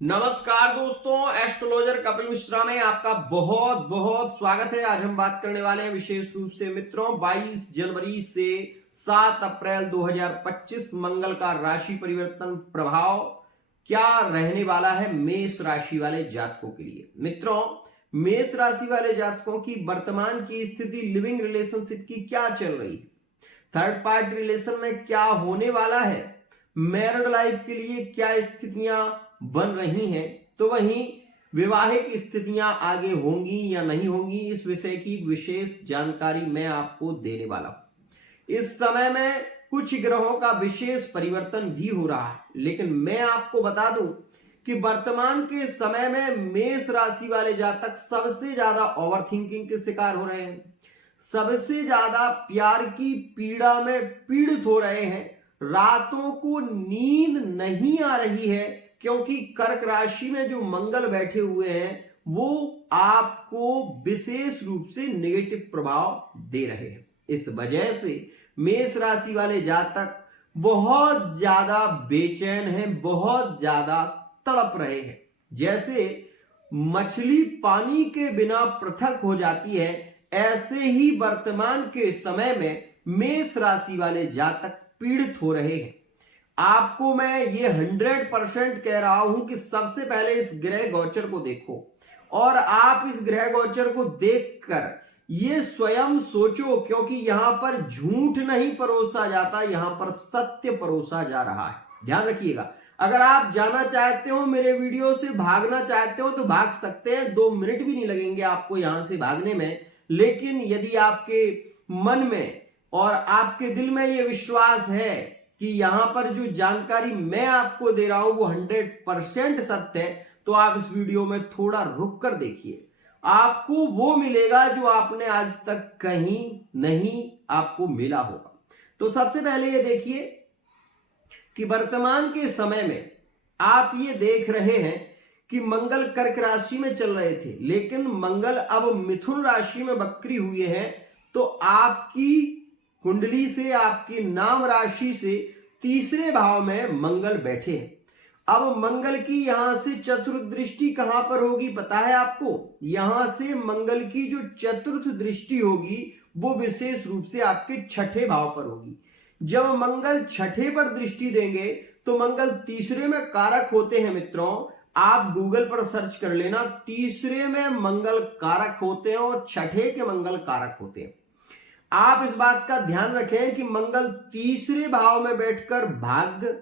नमस्कार दोस्तों, एस्ट्रोलॉजर कपिल मिश्रा में आपका बहुत बहुत स्वागत है। आज हम बात करने वाले हैं विशेष रूप से मित्रों 22 जनवरी से 7 अप्रैल 2025 मंगल का राशि परिवर्तन प्रभाव क्या रहने वाला है मेष राशि वाले जातकों के लिए। मित्रों, मेष राशि वाले जातकों की वर्तमान की स्थिति लिविंग रिलेशनशिप की क्या चल रही है, थर्ड पार्टी रिलेशन में क्या होने वाला है, मैरिड लाइफ के लिए क्या स्थितियां बन रही हैं, तो वहीं विवाहिक स्थितियां आगे होंगी या नहीं होंगी, इस विषय की विशेष जानकारी मैं आपको देने वाला हूं। इस समय में कुछ ग्रहों का विशेष परिवर्तन भी हो रहा है, लेकिन मैं आपको बता दूं कि वर्तमान के समय में मेष राशि वाले जातक सबसे ज्यादा ओवर थिंकिंग के शिकार हो रहे हैं, सबसे ज्यादा प्यार की पीड़ा में पीड़ित हो रहे हैं। रातों को नींद नहीं आ रही है क्योंकि कर्क राशि में जो मंगल बैठे हुए हैं वो आपको विशेष रूप से नेगेटिव प्रभाव दे रहे हैं। इस वजह से मेष राशि वाले जातक बहुत ज्यादा बेचैन हैं, बहुत ज्यादा तड़प रहे हैं। जैसे मछली पानी के बिना पृथक हो जाती है, ऐसे ही वर्तमान के समय में मेष राशि वाले जातक पीड़ित हो रहे हैं। आपको मैं ये 100% कह रहा हूं कि सबसे पहले इस ग्रह गोचर को देखो और आप इस ग्रह गोचर को देखकर ये स्वयं सोचो, क्योंकि यहां पर झूठ नहीं परोसा जाता, यहां पर सत्य परोसा जा रहा है। ध्यान रखिएगा, अगर आप जाना चाहते हो, मेरे वीडियो से भागना चाहते हो तो भाग सकते हैं, 2 मिनट भी नहीं लगेंगे आपको यहां से भागने में। लेकिन यदि आपके मन में और आपके दिल में यह विश्वास है कि यहां पर जो जानकारी मैं आपको दे रहा हूं वो 100% सत्य है, तो आप इस वीडियो में थोड़ा रुक कर देखिए। आपको वो मिलेगा जो आपने आज तक कहीं नहीं आपको मिला होगा। तो सबसे पहले ये देखिए कि वर्तमान के समय में आप ये देख रहे हैं कि मंगल कर्क राशि में चल रहे थे, लेकिन मंगल अब मिथुन राशि में वक्री हुए हैं। तो आपकी कुंडली से, आपकी नाम राशि से तीसरे भाव में मंगल बैठे हैं। अब मंगल की यहां से चतुर्थ दृष्टि कहां पर होगी पता है आपको? यहां से मंगल की जो चतुर्थ दृष्टि होगी वो विशेष रूप से आपके छठे भाव पर होगी। जब मंगल छठे पर दृष्टि देंगे तो मंगल तीसरे में कारक होते हैं। मित्रों, आप गूगल पर सर्च कर लेना, तीसरे में मंगल कारक होते हैं और छठे के मंगल कारक होते हैं। आप इस बात का ध्यान रखें कि मंगल तीसरे भाव में बैठकर भाग्य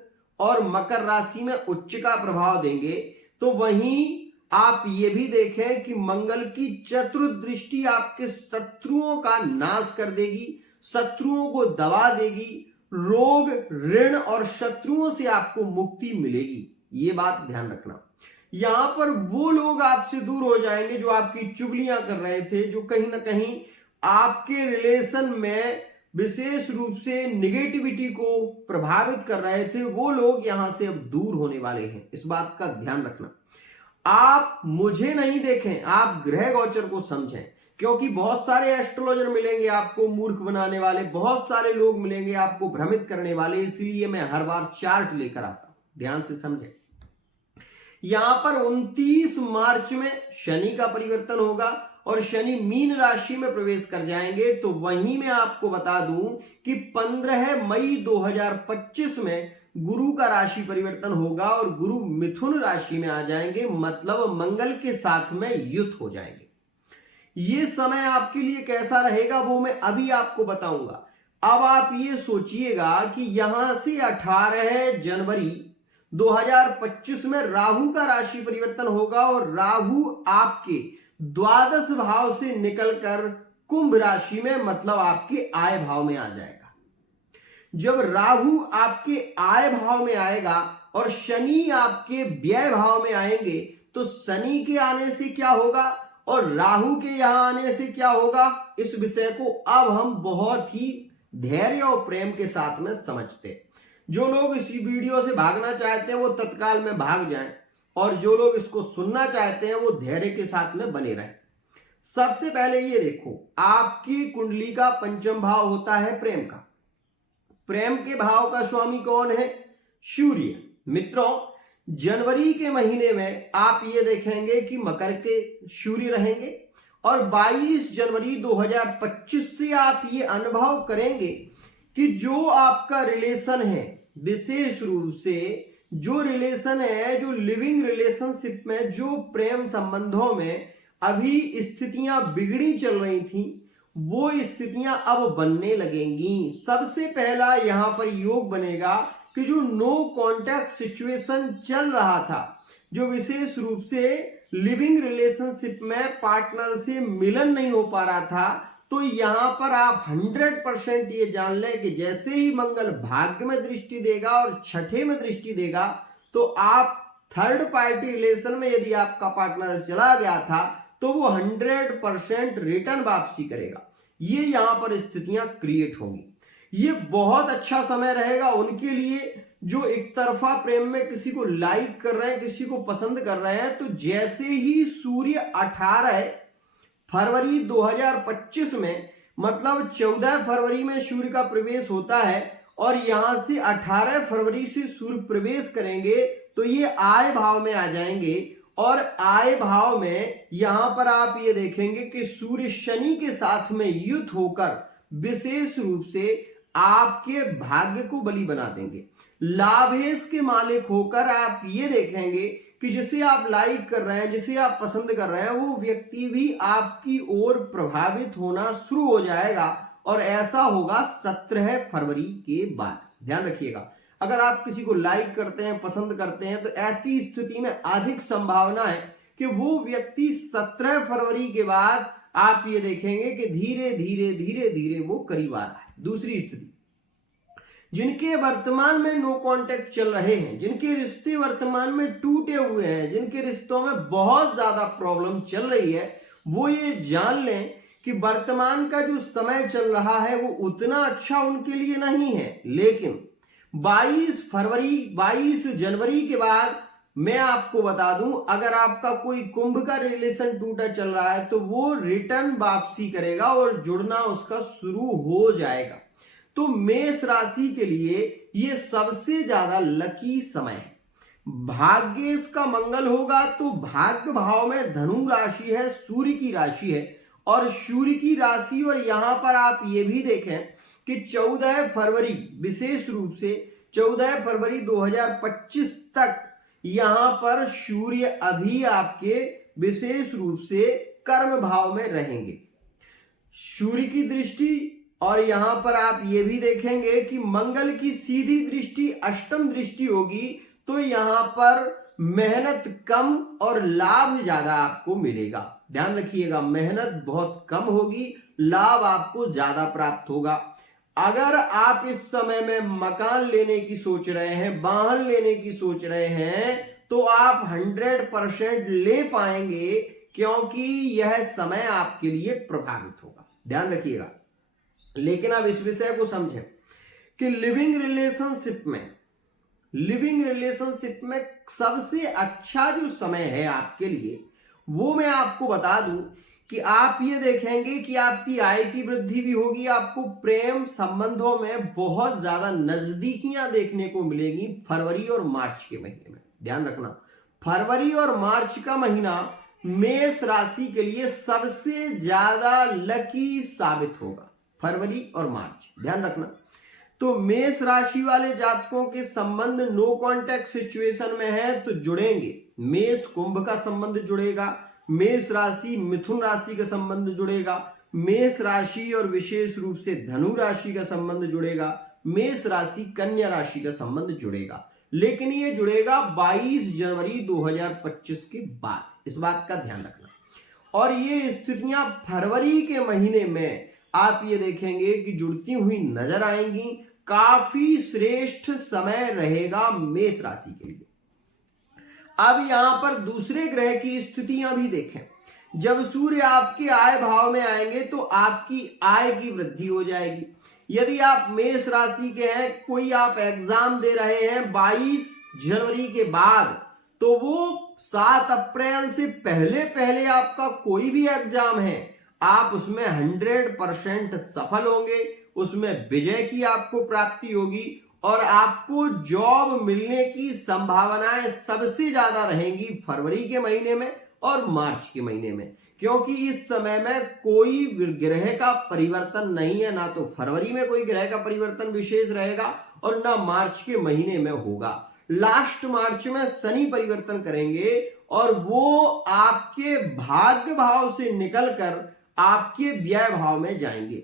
और मकर राशि में उच्च का प्रभाव देंगे। तो वहीं आप ये भी देखें कि मंगल की चतुर्थ दृष्टि आपके शत्रुओं का नाश कर देगी, शत्रुओं को दबा देगी, रोग, ऋण और शत्रुओं से आपको मुक्ति मिलेगी। ये बात ध्यान रखना। यहां पर वो लोग आपसे दूर हो जाएंगे जो आपकी चुगलियां कर रहे थे, जो कहीं ना कहीं आपके रिलेशन में विशेष रूप से निगेटिविटी को प्रभावित कर रहे थे, वो लोग यहां से अब दूर होने वाले हैं। इस बात का ध्यान रखना। आप मुझे नहीं देखें, आप ग्रह गोचर को समझें, क्योंकि बहुत सारे एस्ट्रोलॉजर मिलेंगे आपको मूर्ख बनाने वाले, बहुत सारे लोग मिलेंगे आपको भ्रमित करने वाले, इसलिए मैं हर बार चार्ट लेकर आता हूं। ध्यान से समझें। यहां पर 29 मार्च में शनि का परिवर्तन होगा और शनि मीन राशि में प्रवेश कर जाएंगे। तो वहीं मैं आपको बता दूं कि 15 मई 2025 में गुरु का राशि परिवर्तन होगा और गुरु मिथुन राशि में आ जाएंगे, मतलब मंगल के साथ में युद्ध हो जाएंगे। ये समय आपके लिए कैसा रहेगा वो मैं अभी आपको बताऊंगा। अब आप ये सोचिएगा कि यहां से 18 जनवरी 2025 में राहु का राशि परिवर्तन होगा और राहु आपके द्वादश भाव से निकलकर कुंभ राशि में, मतलब आपके आय भाव में आ जाएगा। जब राहु आपके आय भाव में आएगा और शनि आपके व्यय भाव में आएंगे, तो शनि के आने से क्या होगा और राहु के यहां आने से क्या होगा, इस विषय को अब हम बहुत ही धैर्य और प्रेम के साथ में समझते हैं। जो लोग इस वीडियो से भागना चाहते हैं वो तत्काल में भाग जाएं, और जो लोग इसको सुनना चाहते हैं वो धैर्य के साथ में बने रहें। सबसे पहले ये देखो, आपकी कुंडली का पंचम भाव होता है प्रेम का। प्रेम के भाव का स्वामी कौन है? सूर्य। मित्रों, जनवरी के महीने में आप ये देखेंगे कि मकर के सूर्य रहेंगे और 22 जनवरी 2025 से आप ये अनुभव करेंगे कि जो आपका रिलेशन है, विशेष रूप से जो रिलेशन है, जो लिविंग रिलेशनशिप में, जो प्रेम संबंधों में अभी स्थितियां बिगड़ी चल रही थी, वो स्थितियां अब बनने लगेंगी। सबसे पहला यहां पर योग बनेगा कि जो नो कॉन्टैक्ट सिचुएशन चल रहा था, जो विशेष रूप से लिविंग रिलेशनशिप में पार्टनर से मिलन नहीं हो पा रहा था, तो यहां पर आप 100% ये जान लें कि जैसे ही मंगल भाग्य में दृष्टि देगा और छठे में दृष्टि देगा, तो आप थर्ड पार्टी रिलेशन में यदि आपका पार्टनर चला गया था तो वो 100% रिटर्न वापसी करेगा। ये यहां पर स्थितियां क्रिएट होंगी। ये बहुत अच्छा समय रहेगा उनके लिए जो एक तरफा प्रेम में किसी को लाइक कर रहे हैं, किसी को पसंद कर रहे हैं। तो जैसे ही सूर्य 18 फरवरी 2025 में, मतलब 14 फरवरी में सूर्य का प्रवेश होता है और यहां से 18 फरवरी से सूर्य प्रवेश करेंगे, तो ये आय भाव में आ जाएंगे और आय भाव में यहां पर आप ये देखेंगे कि सूर्य शनि के साथ में युक्त होकर विशेष रूप से आपके भाग्य को बलि बना देंगे। लाभेश के मालिक होकर आप ये देखेंगे कि जिसे आप लाइक कर रहे हैं, जिसे आप पसंद कर रहे हैं, वो व्यक्ति भी आपकी ओर प्रभावित होना शुरू हो जाएगा और ऐसा होगा 17 फरवरी के बाद। ध्यान रखिएगा, अगर आप किसी को लाइक करते हैं, पसंद करते हैं, तो ऐसी स्थिति में अधिक संभावना है कि वो व्यक्ति 17 फरवरी के बाद आप ये देखेंगे कि धीरे धीरे धीरे धीरे वो करीब आ रहा है। दूसरी स्थिति, जिनके वर्तमान में नो कांटेक्ट चल रहे हैं, जिनके रिश्ते वर्तमान में टूटे हुए हैं, जिनके रिश्तों में बहुत ज्यादा प्रॉब्लम चल रही है, वो ये जान लें कि वर्तमान का जो समय चल रहा है वो उतना अच्छा उनके लिए नहीं है। लेकिन 22 जनवरी के बाद मैं आपको बता दूं, अगर आपका कोई कुंभ का रिलेशन टूटा चल रहा है तो वो रिटर्न वापसी करेगा और जुड़ना उसका शुरू हो जाएगा। तो मेष राशि के लिए ये सबसे ज्यादा लकी समय है। भाग्य इसका मंगल होगा, तो भाग्य भाव में धनु राशि है, सूर्य की राशि है और सूर्य की राशि, और यहां पर आप ये भी देखें कि 14 फरवरी, विशेष रूप से 14 फरवरी 2025 तक यहां पर सूर्य अभी आपके विशेष रूप से कर्म भाव में रहेंगे, सूर्य की दृष्टि। और यहां पर आप ये भी देखेंगे कि मंगल की सीधी दृष्टि अष्टम दृष्टि होगी, तो यहां पर मेहनत कम और लाभ ज्यादा आपको मिलेगा। ध्यान रखिएगा, मेहनत बहुत कम होगी, लाभ आपको ज्यादा प्राप्त होगा। अगर आप इस समय में मकान लेने की सोच रहे हैं, वाहन लेने की सोच रहे हैं, तो आप 100% ले पाएंगे, क्योंकि यह समय आपके लिए प्रभावित होगा। ध्यान रखिएगा। लेकिन अब इस विषय को समझें कि लिविंग रिलेशनशिप में सबसे अच्छा जो समय है आपके लिए, वो मैं आपको बता दूं कि आप ये देखेंगे कि आपकी आय की वृद्धि भी होगी, आपको प्रेम संबंधों में बहुत ज्यादा नजदीकियां देखने को मिलेंगी फरवरी और मार्च के महीने में। ध्यान रखना, फरवरी और मार्च का महीना मेष राशि के लिए सबसे ज्यादा लकी साबित होगा, फरवरी और मार्च। ध्यान रखना। तो मेष राशि वाले जातकों के संबंध नो कांटेक्ट सिचुएशन में है तो जुड़ेंगे। मेष कुंभ का संबंध जुड़ेगा, मेष राशि मिथुन राशि का संबंध जुड़ेगा, मेष राशि और विशेष रूप से धनु राशि का संबंध जुड़ेगा, मेष राशि कन्या राशि का संबंध जुड़ेगा। लेकिन ये जुड़ेगा 22 जनवरी 2025 के बाद, इस बात का ध्यान रखना। और ये स्थितियां फरवरी के महीने में आप ये देखेंगे कि जुड़ती हुई नजर आएंगी। काफी श्रेष्ठ समय रहेगा मेष राशि के लिए। अब यहां पर दूसरे ग्रह की स्थितियां भी देखें। जब सूर्य आपके आय भाव में आएंगे तो आपकी आय की वृद्धि हो जाएगी। यदि आप मेष राशि के हैं, कोई आप एग्जाम दे रहे हैं 22 जनवरी के बाद, तो वो 7 अप्रैल से पहले पहले आपका कोई भी एग्जाम है, आप उसमें 100% सफल होंगे, उसमें विजय की आपको प्राप्ति होगी और आपको जॉब मिलने की संभावनाएं सबसे ज्यादा रहेंगी फरवरी के महीने में और मार्च के महीने में, क्योंकि इस समय में कोई ग्रह का परिवर्तन नहीं है, ना तो फरवरी में कोई ग्रह का परिवर्तन विशेष रहेगा और ना मार्च के महीने में होगा। लास्ट मार्च में शनि परिवर्तन करेंगे और वो आपके भाग्य भाव से निकलकर आपके व्यय भाव में जाएंगे।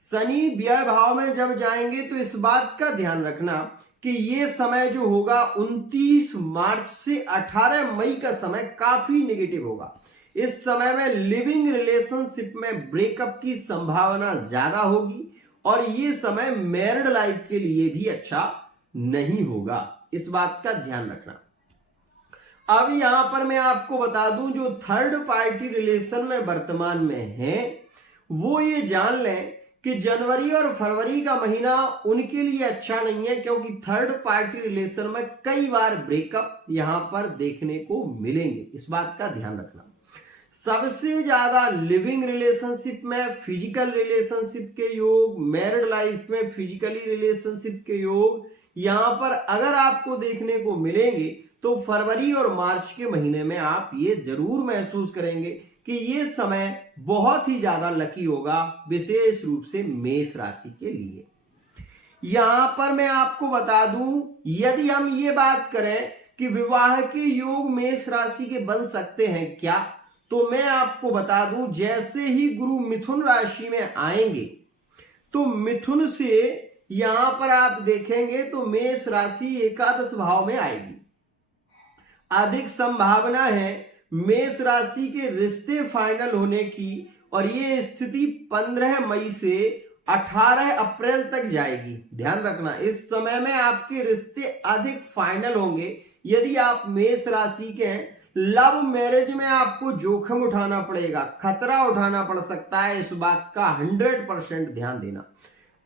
शनि व्यय भाव में जब जाएंगे तो इस बात का ध्यान रखना कि ये समय जो होगा 29 मार्च से 18 मई का समय काफी नेगेटिव होगा। इस समय में लिविंग रिलेशनशिप में ब्रेकअप की संभावना ज्यादा होगी और ये समय मैरिड लाइफ के लिए भी अच्छा नहीं होगा, इस बात का ध्यान रखना। अब यहां पर मैं आपको बता दूं, जो थर्ड पार्टी रिलेशन में वर्तमान में है वो ये जान लें कि जनवरी और फरवरी का महीना उनके लिए अच्छा नहीं है, क्योंकि थर्ड पार्टी रिलेशन में कई बार ब्रेकअप यहां पर देखने को मिलेंगे, इस बात का ध्यान रखना। सबसे ज्यादा लिविंग रिलेशनशिप में फिजिकल रिलेशनशिप के योग, मैरिड लाइफ में फिजिकली रिलेशनशिप के योग यहां पर अगर आपको देखने को मिलेंगे तो फरवरी और मार्च के महीने में आप ये जरूर महसूस करेंगे कि ये समय बहुत ही ज्यादा लकी होगा, विशेष रूप से मेष राशि के लिए। यहां पर मैं आपको बता दूं, यदि हम ये बात करें कि विवाह के योग मेष राशि के बन सकते हैं क्या, तो मैं आपको बता दूं, जैसे ही गुरु मिथुन राशि में आएंगे तो मिथुन से यहां पर आप देखेंगे तो मेष राशि एकादश भाव में आएगी। अधिक संभावना है मेष राशि के रिश्ते फाइनल होने की और ये स्थिति 15 मई से 18 अप्रैल तक जाएगी। ध्यान रखना, इस समय में आपके रिश्ते अधिक फाइनल होंगे। यदि आप मेष राशि के हैं, लव मैरिज में आपको जोखिम उठाना पड़ेगा, खतरा उठाना पड़ सकता है, इस बात का 100% ध्यान देना।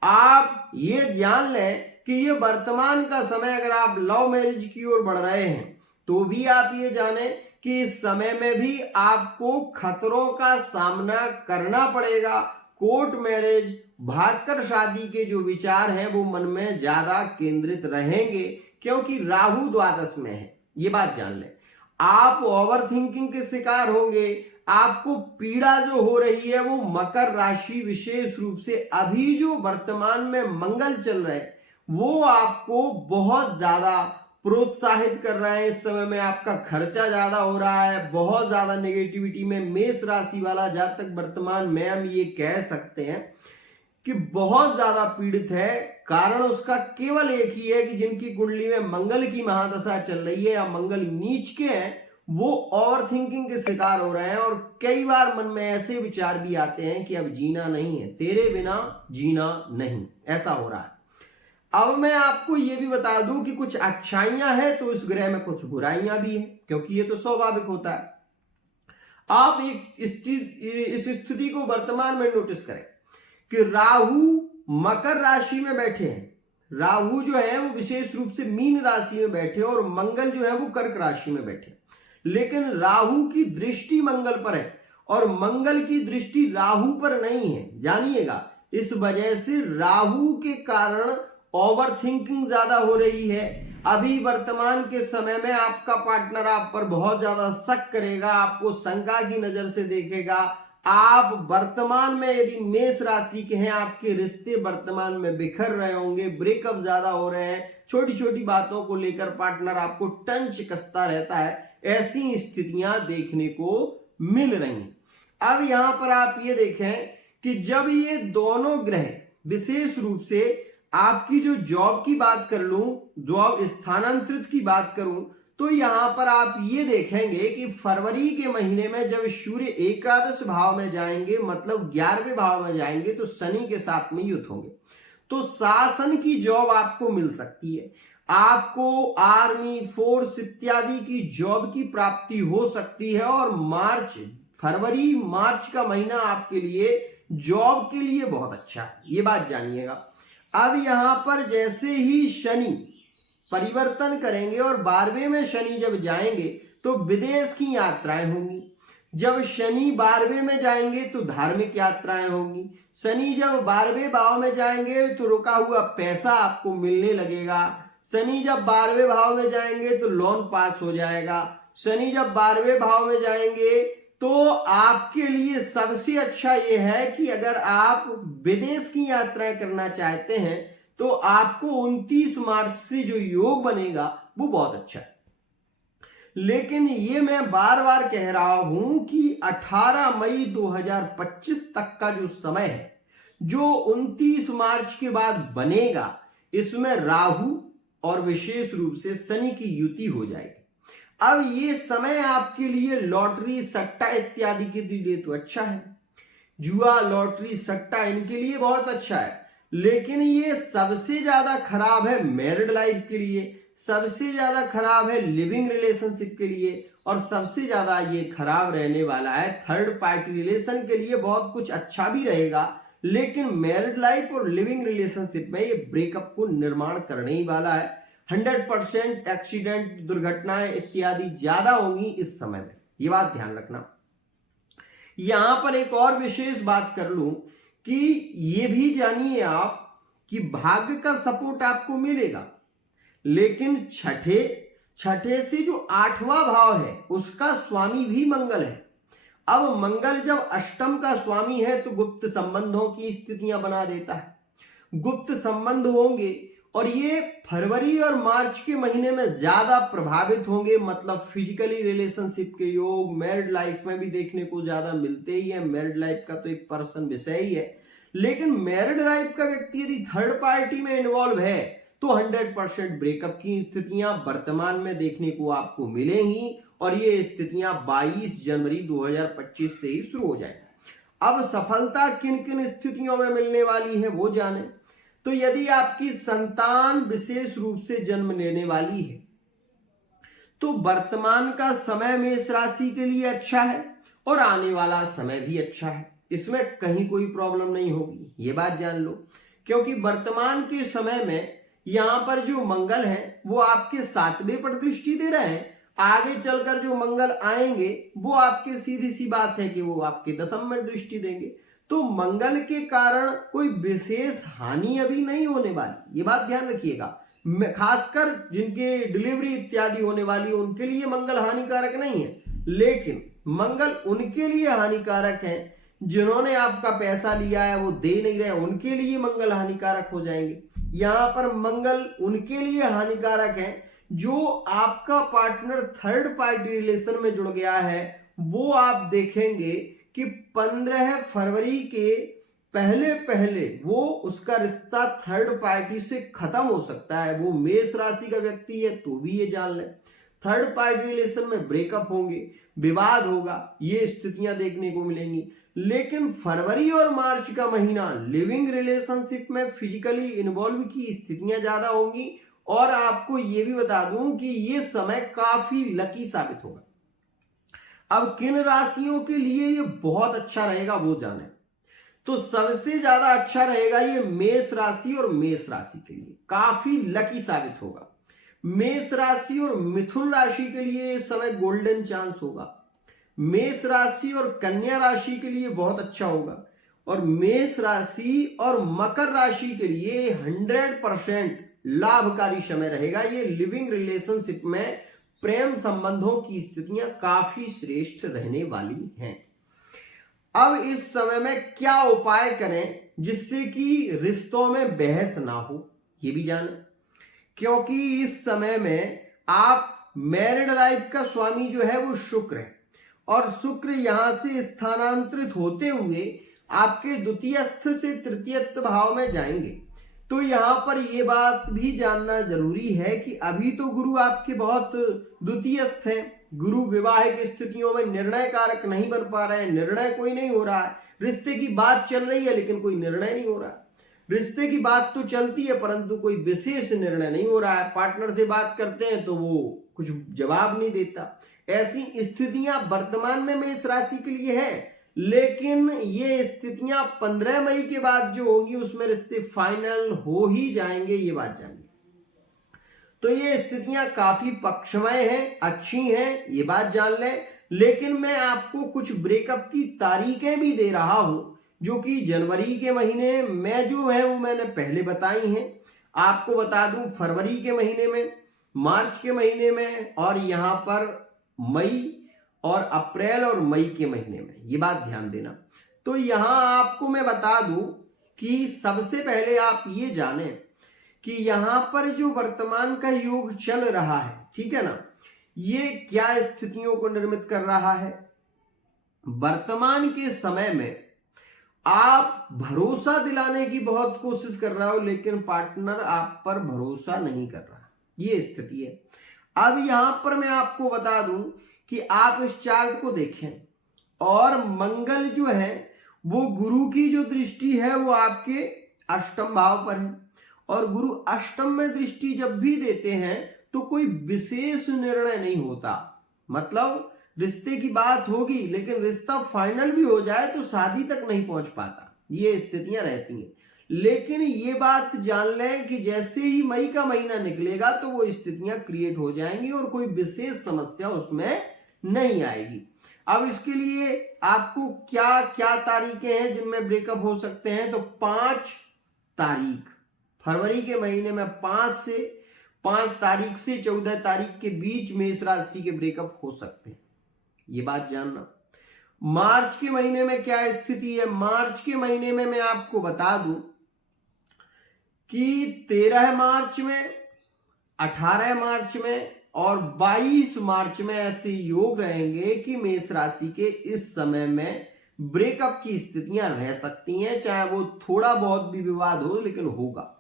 आप ये जान लें कि ये वर्तमान का समय, अगर आप लव मैरिज की ओर बढ़ रहे हैं तो भी आप ये जाने कि इस समय में भी आपको खतरों का सामना करना पड़ेगा। कोर्ट मैरिज, भागकर शादी के जो विचार हैं वो मन में ज्यादा केंद्रित रहेंगे, क्योंकि राहु द्वादश में है, ये बात जान लें। आप ओवर थिंकिंग के शिकार होंगे। आपको पीड़ा जो हो रही है वो मकर राशि, विशेष रूप से अभी जो वर्तमान में मंगल चल रहे हैं वो आपको बहुत ज्यादा प्रोत्साहित कर रहा है। इस समय में आपका खर्चा ज्यादा हो रहा है, बहुत ज्यादा नेगेटिविटी में मेष राशि वाला जातक वर्तमान में हम ये कह सकते हैं कि बहुत ज्यादा पीड़ित है। कारण उसका केवल एक ही है कि जिनकी कुंडली में मंगल की महादशा चल रही है या मंगल नीच के हैं, वो ओवर थिंकिंग के शिकार हो रहे हैं और कई बार मन में ऐसे विचार भी आते हैं कि अब जीना नहीं है, तेरे बिना जीना नहीं, ऐसा हो रहा है। अब मैं आपको यह भी बता दूं कि कुछ अच्छाइयां हैं तो इस ग्रह में कुछ बुराइयां भी हैं, क्योंकि ये तो स्वाभाविक होता है। आप इस स्थिति को वर्तमान में नोटिस करें कि राहु मकर राशि में बैठे हैं। राहु जो है वो विशेष रूप से मीन राशि में बैठे और मंगल जो है वो कर्क राशि में बैठे, लेकिन राहु की दृष्टि मंगल पर है और मंगल की दृष्टि राहु पर नहीं है, जानिएगा। इस वजह से राहु के कारण ओवर थिंकिंग ज्यादा हो रही है। अभी वर्तमान के समय में आपका पार्टनर आप पर बहुत ज्यादा शक करेगा, आपको शंका की नजर से देखेगा। आप वर्तमान में यदि मेष राशि के हैं, आपके रिश्ते वर्तमान में बिखर रहे होंगे, ब्रेकअप ज्यादा हो रहे हैं, छोटी छोटी बातों को लेकर पार्टनर आपको टंच कसता रहता है, ऐसी स्थितियां देखने को मिल रही हैं। अब यहां पर आप ये देखें कि जब ये दोनों ग्रह, विशेष रूप से आपकी जो जॉब की बात कर लूं, जॉब स्थानांतरित की बात करूं, तो यहां पर आप ये देखेंगे कि फरवरी के महीने में जब सूर्य एकादश भाव में जाएंगे, मतलब 11वें भाव में जाएंगे, तो शनि के साथ में युद्ध होंगे, तो शासन की जॉब आपको मिल सकती है। आपको आर्मी, फोर्स इत्यादि की जॉब की प्राप्ति हो सकती है और फरवरी मार्च का महीना आपके लिए जॉब के लिए बहुत अच्छा है, ये बात जानिएगा। अब यहां पर जैसे ही शनि परिवर्तन करेंगे और 12वें में शनि जब जाएंगे तो विदेश की यात्राएं होंगी। जब शनि 12वें में जाएंगे तो धार्मिक यात्राएं होंगी। शनि जब 12वें भाव में जाएंगे तो रुका हुआ पैसा आपको मिलने लगेगा। शनि जब 12वें भाव में जाएंगे तो लोन पास हो जाएगा। शनि जब 12वें भाव में जाएंगे तो आपके लिए सबसे अच्छा यह है कि अगर आप विदेश की यात्राएं करना चाहते हैं तो आपको 29 मार्च से जो योग बनेगा वो बहुत अच्छा है। लेकिन ये मैं बार बार कह रहा हूं कि 18 मई 2025 तक का जो समय है, जो 29 मार्च के बाद बनेगा, इसमें राहु और विशेष रूप से शनि की युति हो जाएगी। अब ये समय आपके लिए लॉटरी सट्टा इत्यादि के लिए तो अच्छा है, जुआ लॉटरी सट्टा इनके लिए बहुत अच्छा है, लेकिन ये सबसे ज्यादा खराब है मैरिड लाइफ के लिए, सबसे ज्यादा खराब है लिविंग रिलेशनशिप के लिए, और सबसे ज्यादा ये खराब रहने वाला है थर्ड पार्टी रिलेशन के लिए। बहुत कुछ अच्छा भी रहेगा, लेकिन मैरिड लाइफ और लिविंग रिलेशनशिप में ये ब्रेकअप को निर्माण करने ही वाला है। 100% एक्सीडेंट, दुर्घटनाएं इत्यादि ज्यादा होंगी इस समय में, ये बात ध्यान रखना। यहां पर एक और विशेष बात कर लूं कि ये भी जानिए आप कि भाग्य का सपोर्ट आपको मिलेगा, लेकिन छठे से जो 8वां भाव है उसका स्वामी भी मंगल है। अब मंगल जब अष्टम का स्वामी है तो गुप्त संबंधों की स्थितियां बना देता है। गुप्त संबंध होंगे और ये फरवरी और मार्च के महीने में ज्यादा प्रभावित होंगे, मतलब फिजिकली रिलेशनशिप के योग मैरिड लाइफ में भी देखने को ज्यादा मिलते ही है। मैरिड लाइफ का तो एक पर्सन विषय ही है, लेकिन मैरिड लाइफ का व्यक्ति यदि थर्ड पार्टी में इन्वॉल्व है तो 100% ब्रेकअप की स्थितियां वर्तमान में देखने को आपको मिलेंगी, और ये स्थितियां 22 जनवरी 2025 से ही शुरू हो जाएंगी। अब सफलता किन किन स्थितियों में मिलने वाली है वो जाने तो यदि आपकी संतान विशेष रूप से जन्म लेने वाली है तो वर्तमान का समय मेष राशि के लिए अच्छा है और आने वाला समय भी अच्छा है, इसमें कहीं कोई प्रॉब्लम नहीं होगी, ये बात जान लो। क्योंकि वर्तमान के समय में यहां पर जो मंगल है वो आपके 7वें पर दृष्टि दे रहे हैं। आगे चलकर जो मंगल आएंगे वो आपके सीधी सी बात है कि वो आपके 10वें में दृष्टि देंगे, तो मंगल के कारण कोई विशेष हानि अभी नहीं होने वाली, ये बात ध्यान रखिएगा। खासकर जिनके डिलीवरी इत्यादि होने वाली उनके लिए मंगल हानिकारक नहीं है, लेकिन मंगल उनके लिए हानिकारक है जिन्होंने आपका पैसा लिया है वो दे नहीं रहे, उनके लिए मंगल हानिकारक हो जाएंगे। यहां पर मंगल उनके लिए हानिकारक है जो आपका पार्टनर थर्ड पार्टी रिलेशन में जुड़ गया है। वो आप देखेंगे कि 15 फरवरी के पहले वो उसका रिश्ता थर्ड पार्टी से खत्म हो सकता है। वो मेष राशि का व्यक्ति है तो भी ये जान लें, थर्ड पार्टी रिलेशन में ब्रेकअप होंगे, विवाद होगा, ये स्थितियां देखने को मिलेंगी। लेकिन फरवरी और मार्च का महीना लिविंग रिलेशनशिप में फिजिकली इन्वॉल्व की स्थितियां ज्यादा होंगी, और आपको ये भी बता दूं कि ये समय काफी लकी साबित होगा। अब किन राशियों के लिए ये बहुत अच्छा रहेगा वो जाने तो सबसे ज्यादा अच्छा रहेगा ये मेष राशि और मेष राशि के लिए काफी लकी साबित होगा। मेष राशि और मिथुन राशि के लिए इस समय गोल्डन चांस होगा। मेष राशि और कन्या राशि के लिए बहुत अच्छा होगा, और मेष राशि और मकर राशि के लिए 100% लाभकारी समय रहेगा। ये लिविंग रिलेशनशिप में प्रेम संबंधों की स्थितियां काफी श्रेष्ठ रहने वाली हैं। अब इस समय में क्या उपाय करें जिससे कि रिश्तों में बहस ना हो, ये भी जानें। क्योंकि इस समय में आप मैरिड लाइफ का स्वामी जो है वो शुक्र है, और शुक्र यहां से स्थानांतरित होते हुए आपके द्वितीयस्थ से तृतीयस्थ भाव में जाएंगे। तो यहां पर यह बात भी जानना जरूरी है कि अभी तो गुरु आपके बहुत द्वितीयस्थ हैं, गुरु विवाहिक स्थितियों में निर्णय कारक नहीं बन पा रहे हैं, निर्णय कोई नहीं हो रहा है, रिश्ते की बात चल रही है लेकिन कोई निर्णय नहीं हो रहा है, रिश्ते की बात तो चलती है परंतु कोई विशेष निर्णय नहीं हो रहा है, पार्टनर से बात करते हैं तो वो कुछ जवाब नहीं देता। ऐसी स्थितियां वर्तमान में मेष राशि के लिए है, लेकिन ये स्थितियां 15 मई के बाद जो होंगी उसमें रिश्ते फाइनल हो ही जाएंगे, ये बात जानिए। तो ये स्थितियां काफी पक्षमय हैं, अच्छी हैं, ये बात जान लें। लेकिन मैं आपको कुछ ब्रेकअप की तारीखें भी दे रहा हूं जो कि जनवरी के महीने में जो है वो मैंने पहले बताई हैं। आपको बता दूं फरवरी के महीने में, मार्च के महीने में और यहां पर मई और अप्रैल और मई के महीने में, ये बात ध्यान देना। तो यहां आपको मैं बता दूं कि सबसे पहले आप ये जानें कि यहां पर जो वर्तमान का योग चल रहा है, ठीक है ना, ये क्या स्थितियों को निर्मित कर रहा है। वर्तमान के समय में आप भरोसा दिलाने की बहुत कोशिश कर रहे हो लेकिन पार्टनर आप पर भरोसा नहीं कर रहा, ये स्थिति है। अब यहां पर मैं आपको बता दूं कि आप इस चार्ट को देखें और मंगल जो है वो गुरु की जो दृष्टि है वो आपके अष्टम भाव पर है और गुरु अष्टम में दृष्टि जब भी देते हैं तो कोई विशेष निर्णय नहीं होता। मतलब रिश्ते की बात होगी लेकिन रिश्ता फाइनल भी हो जाए तो शादी तक नहीं पहुंच पाता, ये स्थितियां रहती हैं। लेकिन ये बात जान लें कि जैसे ही मई का महीना निकलेगा तो वो स्थितियां क्रिएट हो जाएंगी और कोई विशेष समस्या उसमें नहीं आएगी। अब इसके लिए आपको क्या क्या तारीखें हैं जिनमें ब्रेकअप हो सकते हैं, तो 5 तारीख फरवरी के महीने में 5 तारीख से 14 तारीख के बीच में इस राशि के ब्रेकअप हो सकते हैं, ये बात जानना। मार्च के महीने में क्या स्थिति है, मार्च के महीने में मैं आपको बता दूं कि 13 मार्च में, 18 मार्च में और 22 मार्च में ऐसे योग रहेंगे कि मेष राशि के इस समय में ब्रेकअप की स्थितियां रह सकती हैं, चाहे वो थोड़ा बहुत भी विवाद हो लेकिन होगा।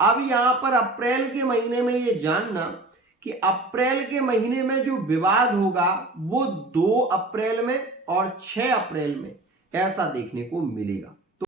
अब यहां पर अप्रैल के महीने में ये जानना कि अप्रैल के महीने में जो विवाद होगा वो 2 अप्रैल में और 6 अप्रैल में ऐसा देखने को मिलेगा।